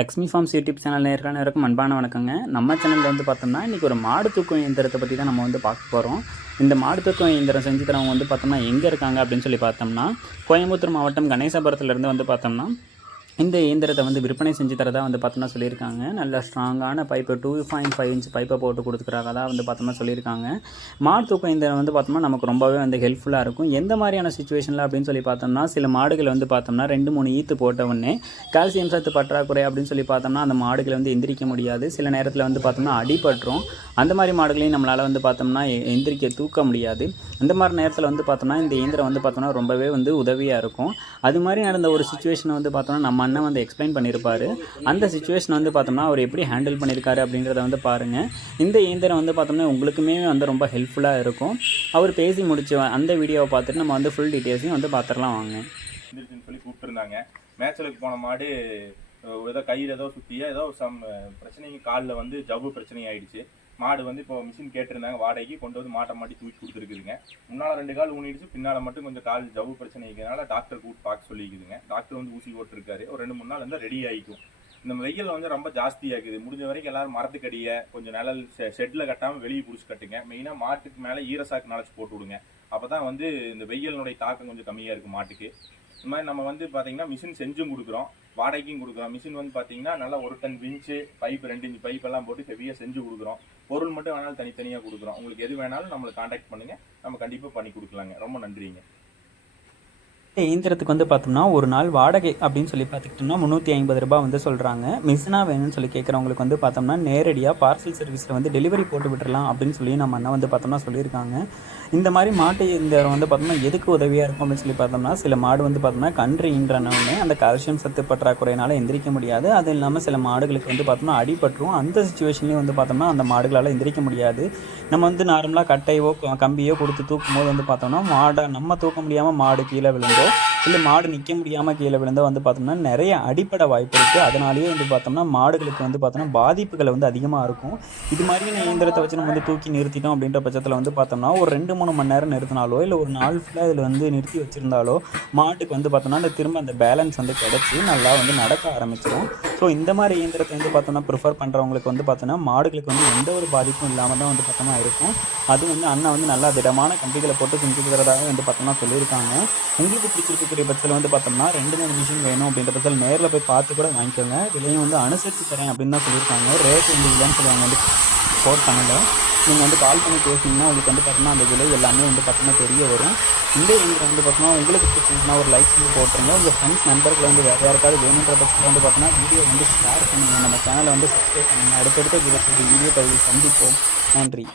Lakshmi farms YouTube channel நேர்கள் இருக்கும் அன்பான வணக்கங்க. நம்ம சேனலில் வந்து பார்த்தோம்னா இன்றைக்கி ஒரு மாடு தூக்கும் இயந்திரத்தை பற்றி தான் நம்ம வந்து பார்க்க போகிறோம் இந்த மாடு தூக்கம் இயந்திரம் செஞ்சு தரவங்க வந்து பார்த்தோம்னா எங்கே இருக்காங்க அப்படின்னு சொல்லி பார்த்தோம்னா கோயம்புத்தூர் மாவட்டம் கணேசபுரத்துலேருந்து வந்து பார்த்தோம்னா இந்த இயந்திரத்தை வந்து விற்பனை செஞ்சு தரதா வந்து பார்த்தோம்னா சொல்லியிருக்காங்க. நல்ல ஸ்ட்ராங்கான pipe two point five inch பைப்பை போட்டு கொடுத்துக்கிறாங்க தான் வந்து பார்த்தோம்னா சொல்லியிருக்காங்க. மாடு தூக்கம் இயந்திரம் வந்து பார்த்தோம்னா நமக்கு ரொம்பவே வந்து ஹெல்ப்ஃபுல்லாக இருக்கும். எந்த மாதிரியான சுச்சுவேஷனில் அப்படின்னு சொல்லி பார்த்தோம்னா சில மாடுகள் வந்து பார்த்தோம்னா ரெண்டு மூணு ஈத்து போட்ட உடனே கால்சியம் சத்து பற்றாக்குறை அப்படின்னு சொல்லி பார்த்தோம்னா அந்த மாடுகளை வந்து எந்திரிக்க முடியாது. சில நேரத்தில் வந்து பார்த்தோம்னா அடிபட்டுரும். அந்த மாதிரி மாடுகளையும் நம்மளால் வந்து பார்த்தோம்னா எந்திரிக்க தூக்க முடியாது. அந்த மாதிரி நேரத்தில் வந்து பார்த்தோம்னா இந்த இயந்திரம் வந்து பார்த்தோம்னா ரொம்பவே வந்து உதவியாக இருக்கும். அது மாதிரி நடந்த ஒரு சுச்சுவேஷனை வந்து பார்த்தோம்னா நம்ம அண்ணன் வந்து எக்ஸ்பிளைன் பண்ணியிருப்பாரு அந்த சுச்சுவேஷன் வந்து பார்த்தோம்னா அவர் எப்படி ஹேண்டில் பண்ணியிருக்காரு அப்படின்றத வந்து பாருங்கள் இந்த இயந்திரம் வந்து பார்த்தோம்னா உங்களுக்குமே வந்து ரொம்ப ஹெல்ப்ஃபுல்லாக இருக்கும். அவர் பேசி முடிச்சு அந்த வீடியோவை பார்த்துட்டு நம்ம வந்து ஃபுல் டீட்டெயில்ஸையும் வந்து பார்த்துடலாம் வாங்க. சொல்லி கூப்பிட்டுருந்தாங்க. மேட்சலுக்கு போன மாடு ஏதோ கையில் ஏதோ சுற்றியோ ஏதோ சம் பிரச்சனைக்கு காலில் வந்து ஜவ்வு பிரச்சனை ஆயிடுச்சு மாடு வந்து இப்போ மிஷின் கேட்டிருந்தாங்க. வாடகைக்கு கொண்டு வந்து மாட்டை மாட்டி தூக்கி கொடுத்துருக்குதுங்க. முன்னால் ரெண்டு கால் ஊனிடுச்சு. பின்னால் மட்டும் கொஞ்சம் கால் ஜவ்வு பிரச்சனை இருக்கிறதுனால டாக்டர் கூப்பிட்டு பார்க்க சொல்லிக்குதுங்க. டாக்டர் வந்து ஊசி போட்டிருக்காரு. ஒரு ரெண்டு மூணு நாள் வந்து ரெடி ஆகிக்கும் இந்த வெயில் வந்து ரொம்ப ஜாஸ்தியாக இருக்குது முடிஞ்ச வரைக்கும் எல்லாரும் மரத்துக்கடியை கொஞ்சம் நிழல் ஷெட்டில் கட்டாமல் வெளியே பிடிச்சி கட்டுங்க. மெயினாக மாட்டுக்கு மேலே ஈரசாக்கு நினச்சி போட்டு விடுங்க அப்போ தான் வந்து இந்த வெயிலினுடைய தாக்கம் கொஞ்சம் கம்மியாக இருக்குது மாட்டுக்கு. இந்த மாதிரி நம்ம வந்து பார்த்தீங்கன்னா மிஷின் செஞ்சும் கொடுக்குறோம். வாடகைக்கும் கொடுக்குறோம். மிஷின் வந்து பார்த்தீங்கன்னா நல்லா ஒரு டன் விஞ்சு பைப் ரெண்டு இன்ச்சு பைப் எல்லாம் போட்டு ஹெவியாக செஞ்சு கொடுக்குறோம். பொருள் மட்டும் வேணாலும் தனித்தனியாக கொடுக்குறோம். உங்களுக்கு எது வேணாலும் நம்மளை காண்டாக்ட் பண்ணுங்க. நம்ம கண்டிப்பாக பண்ணி கொடுக்கலாங்க. ரொம்ப நன்றிங்க. இயந்திரத்துக்கு வந்து பார்த்தோம்னா ஒரு நாள் வாடகை அப்படின்னு சொல்லி பார்த்துக்கிட்டோம்னா முந்நூற்றி ஐம்பது ரூபாய் வந்து சொல்கிறாங்க மிஷினா வேணும்னு சொல்லி கேட்குறவங்களுக்கு வந்து பார்த்தோம்னா நேரடியாக பார்சல் சர்வீஸில் வந்து டெலிவரி போட்டு விட்டுறலாம் அப்படின்னு சொல்லி நம்ம அண்ணா வந்து பார்த்தோம்னா சொல்லியிருக்காங்க. இந்த மாதிரி மாட்டு இயந்திரம் வந்து பார்த்தோம்னா எதுக்கு உதவியாக இருக்கும் அப்படின்னு சொல்லி பார்த்தோம்னா சில மாடு வந்து பார்த்தோம்னா கன்று ஈன்றனவுடனே அந்த கால்சியம் சத்து பற்றாக்குறையினால எந்திரிக்க முடியாது. அது இல்லாமல் சில மாடுகளுக்கு வந்து பார்த்தோம்னா அடிபட்டுரும். அந்த சுச்சுவேஷன்லேயும் வந்து பார்த்தோம்னா அந்த மாடுகளால் எந்திரிக்க முடியாது. நம்ம வந்து நார்மலாக கட்டையோ கம்பியோ கொடுத்து தூக்கும் போது வந்து பார்த்தோம்னா மாடை நம்ம தூக்க முடியாமல் மாடு கீழே விழுந்து இல்லை மாடு நிற்க முடியாமல் கீழே விழுந்தோ வந்து பார்த்தோம்னா நிறைய அடிப்படை வாய்ப்பு இருக்குது அதனாலேயே வந்து பார்த்தோம்னா மாடுகளுக்கு வந்து பார்த்தோம்னா பாதிப்புகள் வந்து அதிகமாக இருக்கும். இது மாதிரியான இயந்திரத்தை வச்சு நம்ம வந்து தூக்கி நிறுத்திட்டோம் அப்படின்ற பட்சத்தில் வந்து பார்த்தோம்னா ஒரு ரெண்டு மூணு மணி நேரம் நிறுத்தினாலோ இல்லை ஒரு நாள் ஃபுல்லாக இதில் வந்து நிறுத்தி வச்சுருந்தாலோ மாட்டுக்கு வந்து பார்த்தோம்னா அந்த திரும்ப அந்த பேலன்ஸ் வந்து கிடச்சி நல்லா வந்து நடக்க ஆரம்பிச்சிடும் ஸோ இந்த மாதிரி இயந்திரத்தை வந்து பார்த்தோம்னா ப்ரிஃபர் பண்ணுறவங்களுக்கு வந்து பார்த்தோன்னா மாடுகளுக்கு வந்து எந்த ஒரு பாதிப்பும் இல்லாமல் தான் வந்து பார்த்தோம்னா இருக்கும். அது வந்து அண்ணா வந்து நல்லா திடமான கம்பிகளை போட்டு செஞ்சுக்கிறதாக வந்து பார்த்தோம்னா சொல்லியிருக்காங்க. உங்களுக்கு பிடிச்சிருக்கக்கூடிய பட்சத்தில் வந்து பார்த்தோம்னா ரெண்டு மூணு மிஷின் வேணும் அப்படின்ற பட்சத்தில் நேரில் போய் பார்த்து கூட வாங்கிக்கோங்க. விலையும் வந்து அனுசரித்து தரேன் அப்படின்னு தான் சொல்லியிருக்காங்க. ரேட் வந்து இல்லைன்னு சொல்லுவாங்க வந்து கோட் பண்ணல. நீங்கள் வந்து கால் பண்ணி பேசிங்கன்னா உங்களுக்கு வந்து பார்த்தீங்கன்னா அந்த விலை எல்லாமே வந்து பார்த்தீங்கன்னா தெரிய வரும். இந்த இயந்திரம் வந்து பார்த்தீங்கன்னா உங்களுக்கு பிடிச்சிருந்துச்சுன்னா ஒரு லைக் வந்து போட்டுருங்க. உங்கள் ஃப்ரெண்ட்ஸ் நண்பர்கள் வந்து வேறு யாருக்காவது வேணுன்ற பட்சத்தில் வந்து பார்த்தீங்கன்னா வீடியோ வந்து ஷேர் பண்ணுங்கள் நம்ம சேனலை வந்து சப்ஸ்கிரைப் பண்ணுங்கள் அடுத்தடுத்த வீடியோ பதிவு சந்திப்போம். நன்றி.